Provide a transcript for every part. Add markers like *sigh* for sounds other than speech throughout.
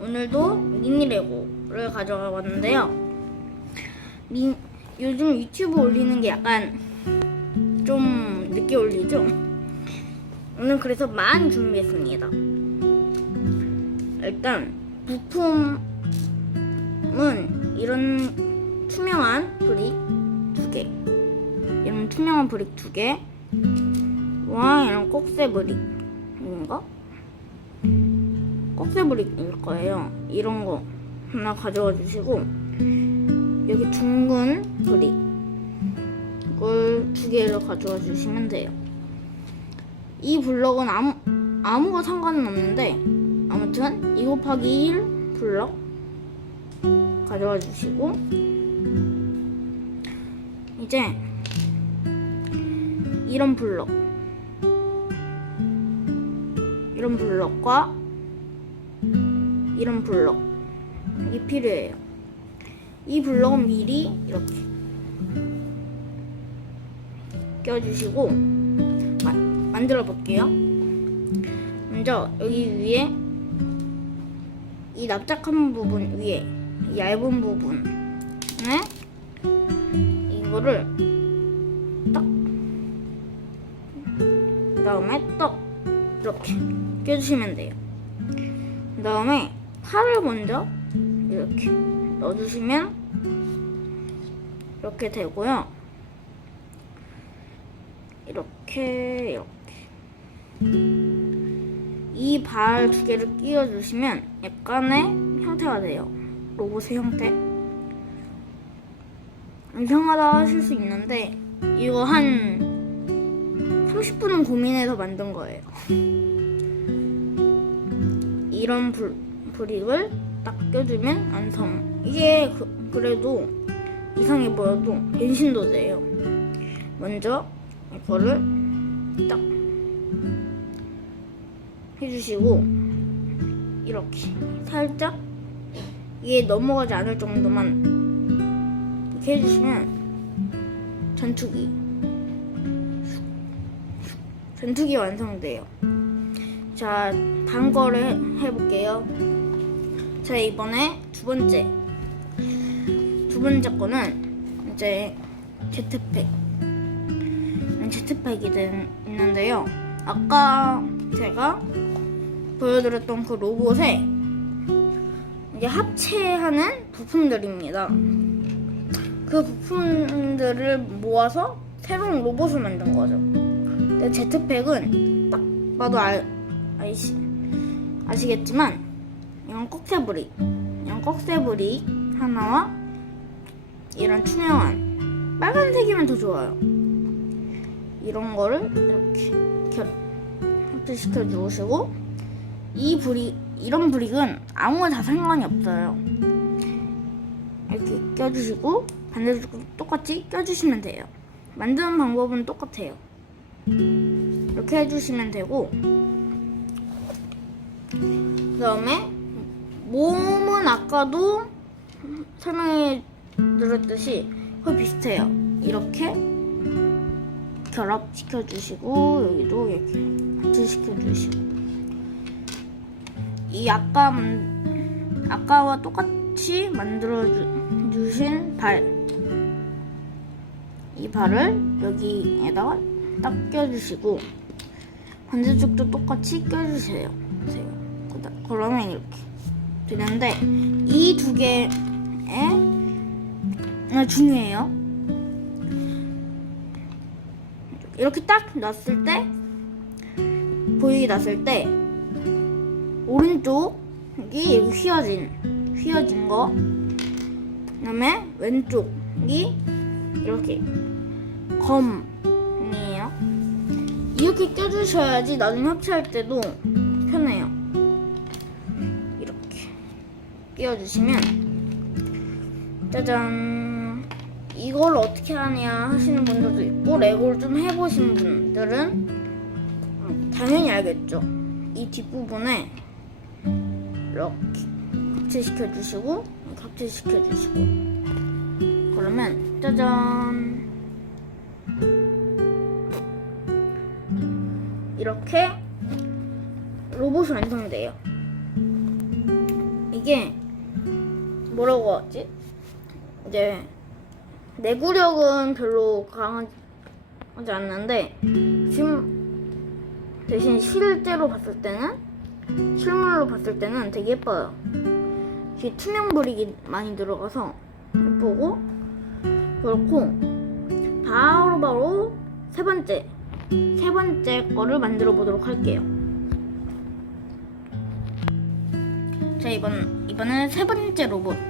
오늘도 미니레고를 가져가 봤는데요. 미, 요즘 유튜브 올리는 게 약간 좀 늦게 올리죠? 오늘 그래서 많이 준비했습니다. 일단 부품은 이런 투명한 브릭 두 개, 이런 투명한 브릭 두 개, 와 이런 꼭새 브릭인가? 브릭일 거예요. 이런 거 하나 가져와 주시고 여기 둥근 브릭을 두 개를 가져와 주시면 돼요. 이 블럭은 아무 아무가 상관은 없는데 아무튼 2 곱하기 1 블럭 가져와 주시고 이제 이런 블럭 이런 블럭과 이런 블럭 이게 필요해요. 이 블럭은 미리 이렇게 껴주시고 마- 만들어 볼게요. 먼저 여기 위에 이 납작한 부분 위에 이 얇은 부분에 이거를 딱 그다음에 떡 이렇게 껴주시면 돼요. 그다음에 팔을 먼저 이렇게 넣어주시면 이렇게 되고요. 이렇게 이렇게 이 발 두 개를 끼워주시면 약간의 형태가 돼요. 로봇의 형태. 이상하다 하실 수 있는데 이거 한 30분은 고민해서 만든 거예요. *laughs* 이런 불, 브릭을 딱 껴주면 완성. 이게 그, 그래도 이상해 보여도 변신도 돼요. 먼저 이거를 딱 해주시고 이렇게 살짝 이게 넘어가지 않을 정도만 이렇게 해주시면 전투기 전투기 완성돼요. 자, 다음 거를 해- 해볼게요. 자, 이번에 두 번째. 두 번째 거는 이제 제트팩. 제트팩이 된, 있는데요. 아까 제가 보여드렸던 그 로봇에 이제 합체하는 부품들입니다. 그 부품들을 모아서 새로운 로봇을 만든 거죠. 근데 제트팩은 딱 봐도 알, 아이시, 아시겠지만 꼭새브릭 이런 꼭새브릭 하나와 이런 투명한 빨간색이면 더 좋아요. 이런 거를 이렇게 결, 합체시켜 주시고 이 브릭 이런 브릭은 아무나 다 상관이 없어요. 이렇게 껴주시고 반대쪽도 똑같이 껴주시면 돼요. 만드는 방법은 똑같아요. 이렇게 해주시면 되고 그 다음에 몸은 아까도 설명해 드렸듯이 거의 비슷해요. 이렇게 결합시켜 주시고 여기도 이렇게 합체시켜 주시고 이 아까 만- 아까와 똑같이 만들어 주, 주신 발. 이 발을 여기에다가 딱 껴주시고 반대쪽도 똑같이 껴주세요. 그러면 이렇게 되는데 이 두 개에 아, 중요해요. 이렇게 딱 놨을 때 보이게 놨을 때 오른쪽이 휘어진 휘어진 거 그다음에 왼쪽이 이렇게 검이에요. 이렇게 껴주셔야지 나중에 합체할 때도 편해요. 끼워주시면 짜잔 이걸 어떻게 하냐 하시는 분들도 있고 레고를 좀 해보신 분들은 당연히 알겠죠. 이 뒷부분에 이렇게 합체시켜 주시고 합체시켜 주시고 그러면 짜잔 이렇게 로봇이 완성돼요. 이게 뭐라고 하지? 이제 내구력은 별로 강하지 않는데 지금 대신 실제로 봤을 때는 실물로 봤을 때는 되게 예뻐요. 이게 투명 브릭이 많이 들어가서 예쁘고 그렇고 바로 바로 세 번째 세 번째 거를 만들어 보도록 할게요. 자 이번 이번엔 세 번째 로봇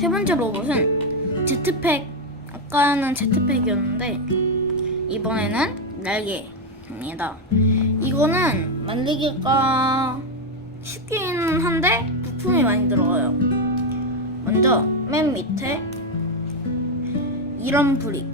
세 번째 로봇은 제트팩 아까는 제트팩이었는데 이번에는 날개입니다. 이거는 만들기가 쉽긴 한데 부품이 많이 들어가요. 먼저 맨 밑에 이런 브릭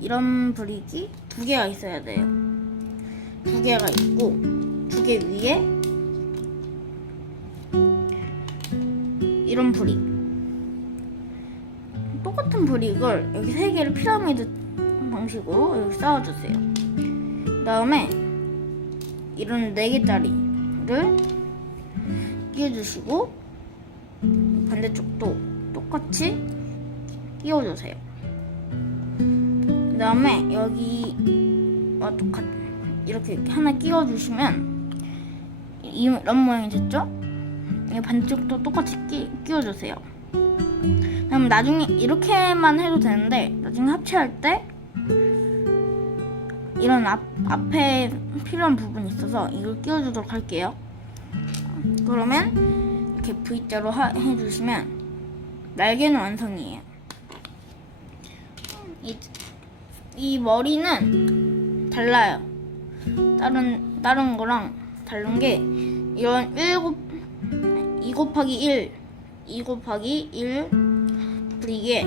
이런 브릭이 두 개가 있어야 돼요. 두 개가 있고 두 개 위에 이런 브릭 브릭을 여기 세 개를 피라미드 방식으로 여기 쌓아주세요. 그 다음에 이런 네 개짜리를 끼워주시고 반대쪽도 똑같이 끼워주세요. 그 다음에 여기와 똑같 이렇게 하나 끼워주시면 이- 이런 모양이 됐죠? 이 반대쪽도 똑같이 끼, 끼워주세요. 그럼 나중에 이렇게만 해도 되는데 나중에 합체할 때 이런 앞, 앞에 필요한 부분이 있어서 이걸 끼워주도록 할게요. 그러면 이렇게 V자로 하- 해주시면 날개는 완성이에요. 이, 이 머리는 달라요. 다른 다른 거랑 다른 게 이런 1 곱, 2 곱하기 1, 2 곱하기 1 브릭에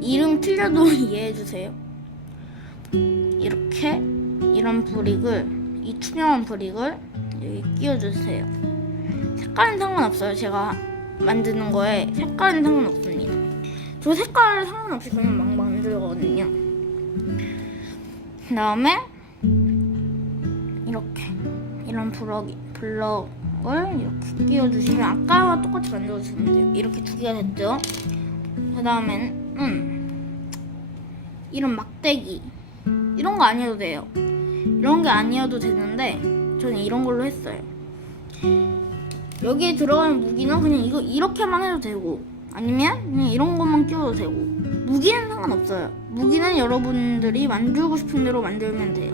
이름 틀려도 *laughs* 이해해 주세요. 이렇게 이런 브릭을 이 투명한 브릭을 여기 끼워주세요. 색깔은 상관없어요. 제가 만드는 거에 색깔은 상관없습니다. 저 색깔 상관없이 그냥 막 만들거든요. 그 다음에 이렇게 이런 블럭이 블럭을 이렇게 끼워주시면 아까와 똑같이 만들어주시면 돼요. 이렇게 두 개가 됐죠. 그 다음에는 이런 막대기 이런 거 아니어도 돼요. 이런 게 아니어도 되는데 저는 이런 걸로 했어요. 여기에 들어가는 무기는 그냥 이거 이렇게만 해도 되고 아니면 그냥 이런 것만 끼워도 되고 무기는 상관없어요. 무기는 여러분들이 만들고 싶은 대로 만들면 돼요.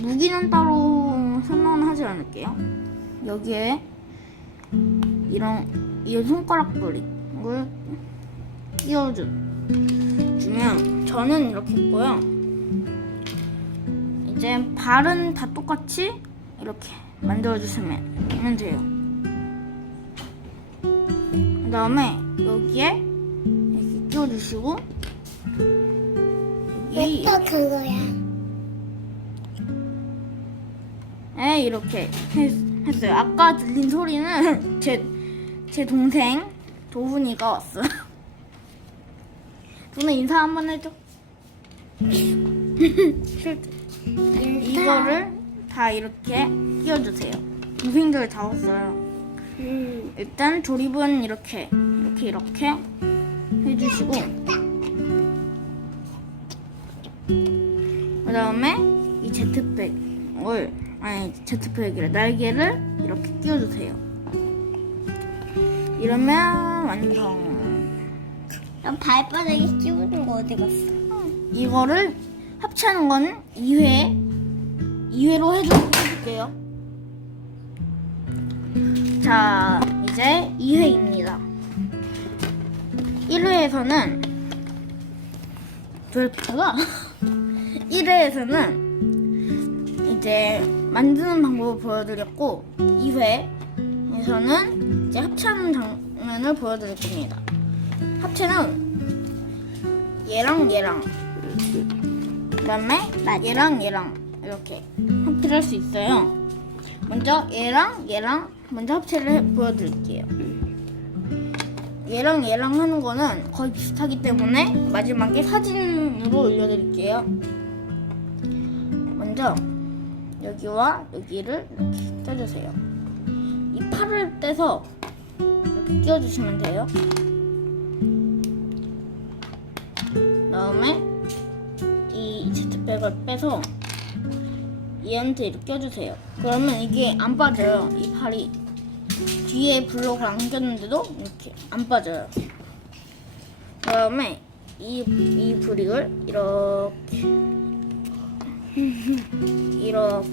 무기는 따로 설명은 하지 않을게요. 여기에 이런 이 손가락 브릭을 끼워주 주면 저는 이렇게 했고요. 이제 발은 다 똑같이 이렇게 만들어 주시면 돼요. 그 다음에 여기에 이렇게 끼워주시고 여기 어떡한 거야? 에 이렇게 했, 했어요. 아까 들린 소리는 *laughs* 제, 제 동생 도훈이가 왔어요. 도훈아 인사 한 번 해줘. 실드. *laughs* 이거를 다 이렇게 끼워주세요. 왔어요. 음, 일단 조립은 이렇게 이렇게 이렇게 해주시고 그 다음에 이 제트백을 아니 제트백이래 날개를 이렇게 끼워주세요. 이러면 완성. 너 발바닥에 씌우는 거 어디 갔어? 이거를 합치하는 건 2회 2회로 해주, 해줄게요. 자, 이제 2회입니다. 1회에서는 왜 이렇게 *laughs* 작아? 1회에서는 이제 만드는 방법을 보여드렸고 2회에서는 이제 합체하는 장면을 보여드릴 겁니다. 합체는 얘랑 얘랑 그다음에 얘랑 얘랑 이렇게 합체를 할 수 있어요. 먼저 얘랑 얘랑 먼저 합체를 해- 보여드릴게요. 얘랑 얘랑 하는 거는 거의 비슷하기 때문에 마지막에 사진으로 올려드릴게요. 먼저 여기와 여기를 이렇게 껴주세요. 이 팔을 떼서 이렇게 끼워주시면 돼요. 다음에 이 제트백을 빼서 얘한테 이렇게 껴주세요. 그러면 이게 안 빠져요. 이 팔이 뒤에 블록을 안 꼈는데도 이렇게 안 빠져요. 그다음에 이, 이 브릭을 이렇게 이렇게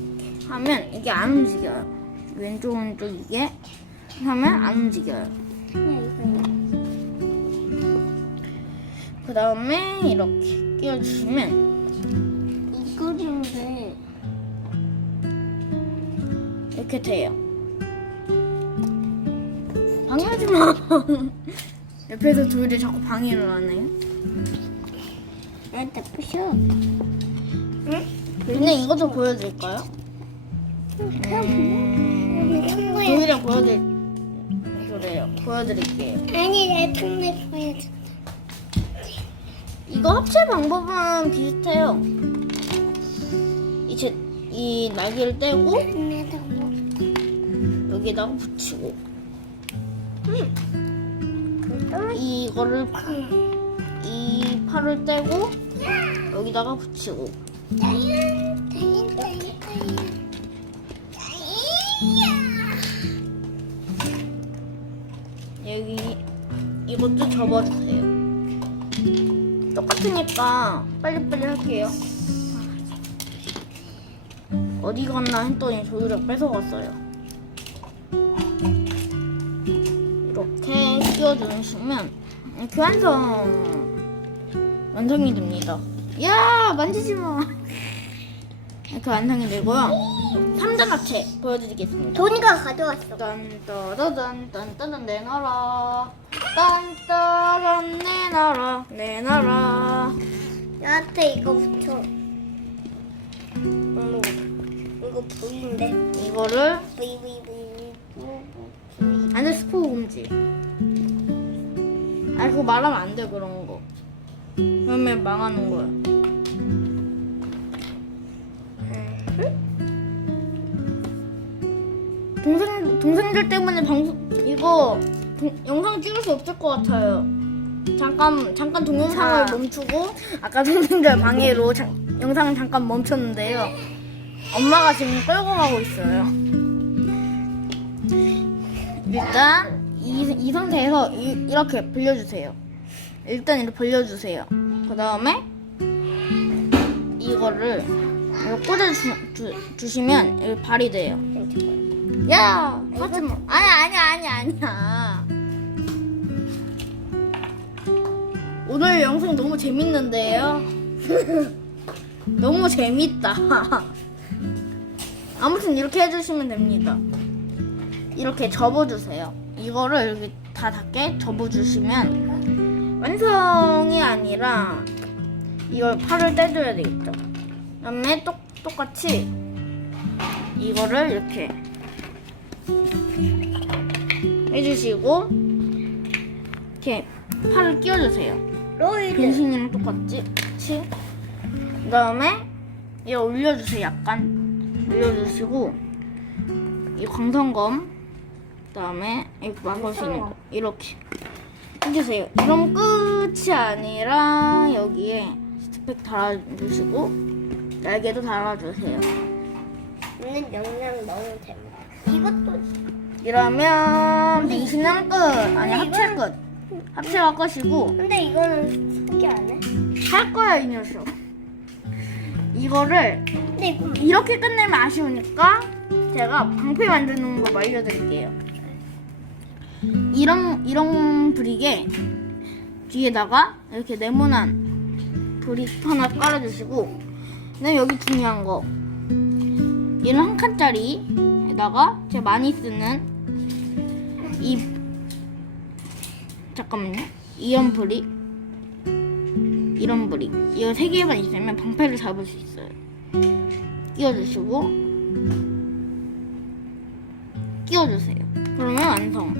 하면 이게 안 움직여요. 왼쪽 오른쪽 이게 하면 안 움직여요. 그 다음에 이렇게 끼워주시면 이거 이거인데 이렇게 돼요. 방해하지 마. *laughs* 옆에서 둘이 자꾸 방해를 하네. 나한테 부셔. 근데 이것도 보여드릴까요? 음, 동이랑 보여드릴 그래요. 보여드릴게요. 아니 내 풍내 보여줘. 이거 합체 방법은 비슷해요. 이, 제, 이 날개를 떼고. 여기다가 붙이고 이거를 이 팔을 떼고 여기다가 붙이고 여기 이것도 접어주세요. 똑같으니까 빨리빨리 할게요. 어디 갔나 했더니 조유를 뺏어갔어요. 이렇게 끼워주시면 교환성 완성이 됩니다. 야 만지지 마. 이렇게 완성이 되고요. 3단 합체 보여드리겠습니다. 돈이가 가져왔어. 딴따다단딴따단 내 나라 딴따단 내 나라 내 나라 나한테 이거 붙여. 어머, 이거 보이는데? 이거를 보이 보이 보이 보이. 안돼 스포 금지 아 그거 말하면 안 돼 그런 거 그러면 망하는 거야 동생 동생들 때문에 방송 이거 동- 영상 찍을 수 없을 것 같아요. 잠깐 잠깐 동영상을 자. 멈추고 아까 동생들 방해로 자- 영상을 잠깐 멈췄는데요. 엄마가 지금 끌고 가고 있어요. 일단 이, 이 상태에서 이, 이렇게 벌려주세요. 일단 이렇게 벌려주세요. 그 다음에 이거를 이렇게 꽂아 주시면 여기 발이 돼요. 야, 하지 마. 아니, 아니, 아니, 아니야. 오늘 영상 너무 재밌는데요? *laughs* 너무 재밌다. *laughs* 아무튼 이렇게 해주시면 됩니다. 이렇게 접어주세요. 이거를 이렇게 다 닿게 접어주시면 완성이 아니라 이걸 팔을 떼줘야 되겠죠. 그 다음에 똑, 똑같이 이거를 이렇게 해주시고 이렇게 팔을 끼워주세요. 로이드. 변신이랑 똑같지? 그치? 그 다음에 얘 올려주세요 약간 올려주시고 이 광선검 그 다음에 이렇게 막을 수 있는 거 이렇게 해주세요 이런 끝이 아니라 여기에 스펙 달아주시고 날개도 달아주세요 있는 영양 너무 재밌다. 이것도 이러면 변신은 끝 아니 합체 끝. 합체가 끝이고. 근데 이거는 소개 안 해? 할 거야 이 녀석. 이거를 근데 이거 이렇게 끝내면 아쉬우니까 제가 방패 만드는 거 알려드릴게요. 이런 이런 브릭에 뒤에다가 이렇게 네모난 브릭 하나 깔아주시고, 그다음에 여기 중요한 거. 얘는 한 칸짜리 에다가 제가 많이 쓰는 이 잠깐만요 이런 브릭 이런 브릭 이거 세 개만 있으면 방패를 잡을 수 있어요. 끼워주시고 끼워주세요. 그러면 완성.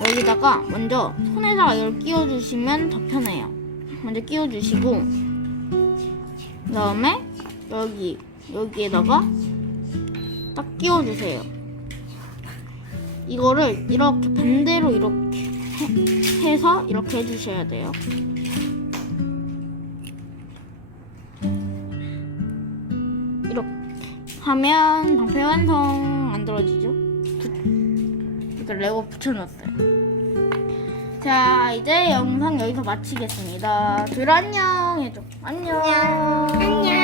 여기다가 먼저 손에다가 이걸 끼워주시면 더 편해요. 먼저 끼워주시고 그 다음에 여기 여기에다가 딱 끼워주세요. 이거를 이렇게 반대로 이렇게 해- 해서 이렇게 해주셔야 돼요. 이렇게 하면 방패 완성 만들어지죠. 이렇게 레고 붙여놨어요. 자 이제 영상 여기서 마치겠습니다. 들 안녕 해줘. 안녕. 안녕.